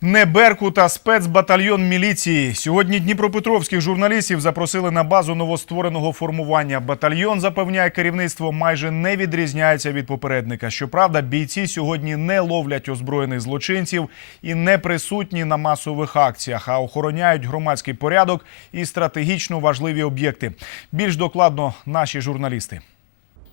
Не Беркут, а спецбатальйон міліції. Сьогодні дніпропетровських журналістів запросили на базу новоствореного формування. Батальйон запевняє керівництво майже не відрізняється від попередника. Щоправда, бійці сьогодні не ловлять озброєних злочинців і не присутні на масових акціях, а охороняють громадський порядок і стратегічно важливі об'єкти. Більш докладно наші журналісти.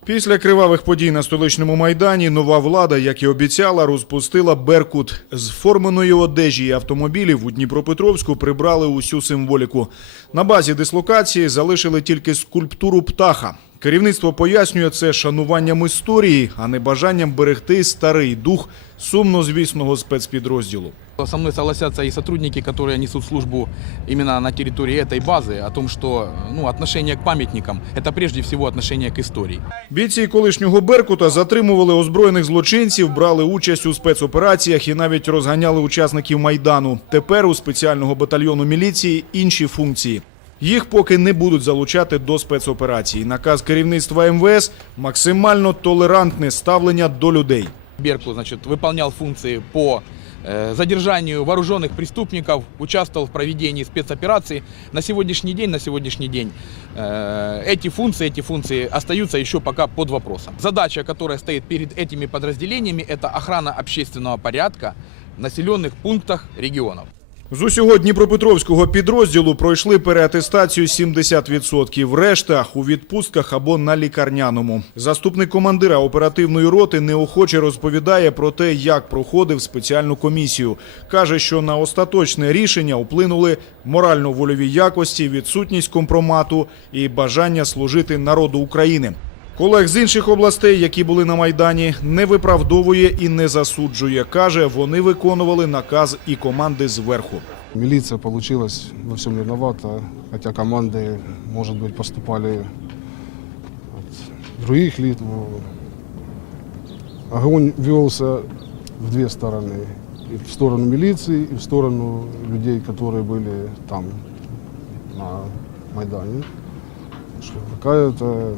Після кривавих подій на столичному майдані нова влада, як і обіцяла, розпустила Беркут з форменої одежі і автомобілів у Дніпропетровську прибрали усю символіку. На базі дислокації залишили тільки скульптуру птаха. Керівництво пояснює це шануванням історії, а не бажанням берегти старий дух сумнозвісного спецпідрозділу. Со мной согласятся и сотрудники, которые несут службу именно на территории этой базы, о том, что ну, отношение к памятникам – это прежде всего отношение к истории. Бійці колишнього Беркута затримували озброєних злочинців, брали участь у спецопераціях і навіть розганяли учасників майдану. Тепер у спеціального батальйону міліції інші функції. Їх поки не будуть залучати до спецоперацій. Наказ керівництва МВС максимально толерантне ставлення до людей. Берку значит, выполнял функции по э, задержанию вооруженных преступников, участвовал в проведении спецоперации. На сегодняшний день, на сегодняшний день э, эти функции, эти функции остаются еще пока под вопросом. Задача, которая стоит перед этими подразделениями, это охрана общественного порядка в населенных пунктах регионов. З усього Дніпропетровського підрозділу пройшли переатестацію 70%. Решта у відпустках або на лікарняному. Заступник командира оперативної роти неохоче розповідає про те, як проходив спеціальну комісію. Каже, що на остаточне рішення вплинули морально-вольові якості, відсутність компромату і бажання служити народу України. Колег з інших областей, які були на майдані, не виправдовує і не засуджує. каже, вони виконували наказ і команди зверху. Милиция получилась во всем виновата, хотя команды, может быть, поступали от других лиц. но Огонь велся в две стороны. И в сторону милиции, и в сторону людей, которые были там, на Майдане. Что Какая-то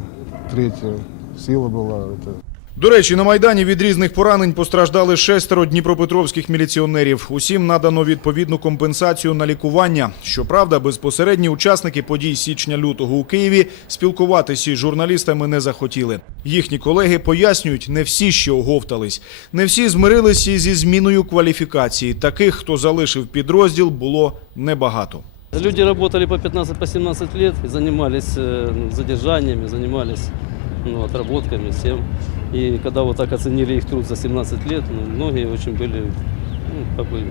третья сила была. Это До речі, на майдані від різних поранень постраждали шестеро дніпропетровських міліціонерів. Усім надано відповідну компенсацію на лікування. Щоправда, безпосередні учасники подій січня-лютого у Києві спілкуватися із журналістами не захотіли. Їхні колеги пояснюють, не всі ще оговтались, не всі змирилися зі зміною кваліфікації. Таких, хто залишив підрозділ, було небагато. Люди работали по 15-17 лет, и занимались э, ну, задержаниями, занимались ну, отработками, всем. И когда вот так оценили их труд за 17 лет, ну, многие очень были ну, как бы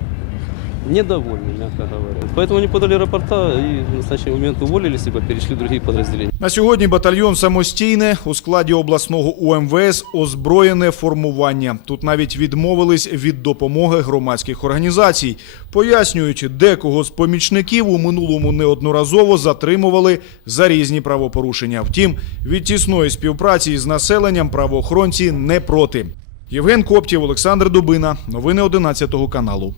недовольны, мягко говоря. Поэтому они подали рапорта и в настоящий момент уволились, либо перешли в другие подразделения. На сьогодні батальйон самостійне у складі обласного УМВС озброєне формування. Тут навіть відмовились від допомоги громадських організацій. Пояснюють, декого з помічників у минулому неодноразово затримували за різні правопорушення. Втім, від тісної співпраці з населенням правоохоронці не проти. Євген Коптів, Олександр Дубина. Новини 11 каналу.